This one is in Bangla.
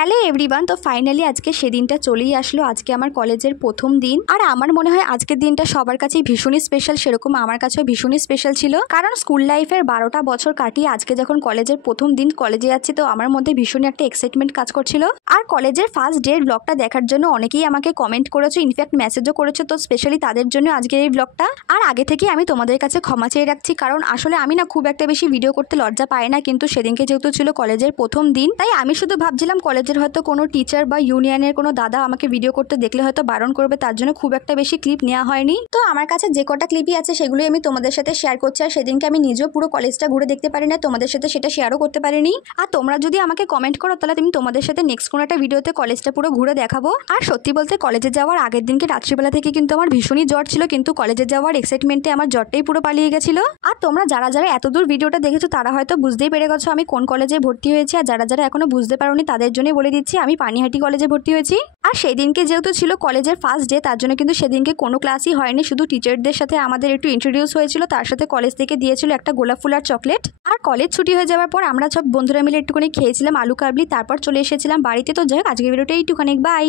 হ্যালো এভরিওয়ান, তো ফাইনালি আজকে সেদিনটা চলেই আসলো। আজকে আমার কলেজের প্রথম দিন, আর আমার মনে হয় আজকের দিনটা সবার কাছেই ভীষণই স্পেশাল, সেরকম আমার কাছেও ভীষণই স্পেশাল ছিল। কারণ স্কুল লাইফের 12টা বছর কাটিয়ে আজকে যখন কলেজের প্রথম দিন কলেজে যাচ্ছি, তো আমার মধ্যে ভীষণই একটা এক্সাইটমেন্ট কাজ করছিল। আর কলেজের ফার্স্ট ডে ব্লগটা দেখার জন্য অনেকেই আমাকে কমেন্ট করেছো, ইনফ্যাক্ট মেসেজও করেছো, তো স্পেশালি তাদের জন্য আজকের এই ব্লগটা। আর আগে থেকে আমি তোমাদের কাছে ক্ষমা চেয়ে রাখছি, কারণ আসলে আমি না খুব একটা বেশি ভিডিও করতে লজ্জা পাই না, কিন্তু সেদিনকে যেহেতু ছিল কলেজের প্রথম দিন, তাই আমি শুধু ভাবছিলাম কলেজের হয়তো কোনো টিচার বা ইউনিয়নের কোনো দাদা আমাকে ভিডিও করতে দেখলে হয়তো বারণ করবে, তার জন্য খুব একটা বেশি ক্লিপ নেওয়া হয়নি। তো আমার কাছে যে কটা ক্লিপই আছে সেগুলোই আমি তোমাদের সাথে শেয়ার করছি। আর সেদিনকে আমি নিজেও পুরো কলেজটা ঘুরে দেখতে পারি না, তোমাদের সাথে সেটা শেয়ারও করতে পারিনি। আর তোমরা যদি আমাকে কমেন্ট করো তাহলে তুমি তোমাদের সাথে নেক্সট কোনো একটা ভিডিওতে কলেজটা পুরো ঘুরে দেখাবো। আর সত্যি বলতে কলেজে যাওয়ার আগের দিনকে রাত্রিবেলা থেকে কিন্তু আমার ভীষণই জ্বর ছিল, কিন্তু কলেজে যাওয়ার এক্সাইটমেন্টে আমার জ্বরটাই পুরো পালিয়ে গেছিল। আর তোমরা যারা যারা এতদূর ভিডিওটা দেখেছো তারা হয়তো বুঝতেই পেরে গেছো আমি কোন কলেজে ভর্তি হয়েছি। আর যারা যারা এখনো বুঝতে পারোনি তাদের জন্যই বলে দিচ্ছি, আমি পানিহাটি কলেজে ভর্তি হয়েছি। আর সেই দিনকে যেহেতু ছিল কলেজের ফার্স্ট ডে, তার জন্য কিন্তু সেদিনকে কোনো ক্লাসই হয়নি, শুধু টিচারদের সাথে আমাদের একটু ইন্ট্রোডিউস হয়েছিল, তার সাথে কলেজ থেকে দিয়েছিল একটা গোলাপ ফুল আর চকলেট। আর কলেজ ছুটি হয়ে যাওয়ার পর আমরা সব বন্ধুরা মিলে একটুখানি খেয়েছিলাম আলু কাবলি, তারপর চলে এসেছিলাম বাড়িতে। তো যাই হোক, আজকের ভিডিওটা এইটুখানি, বাই।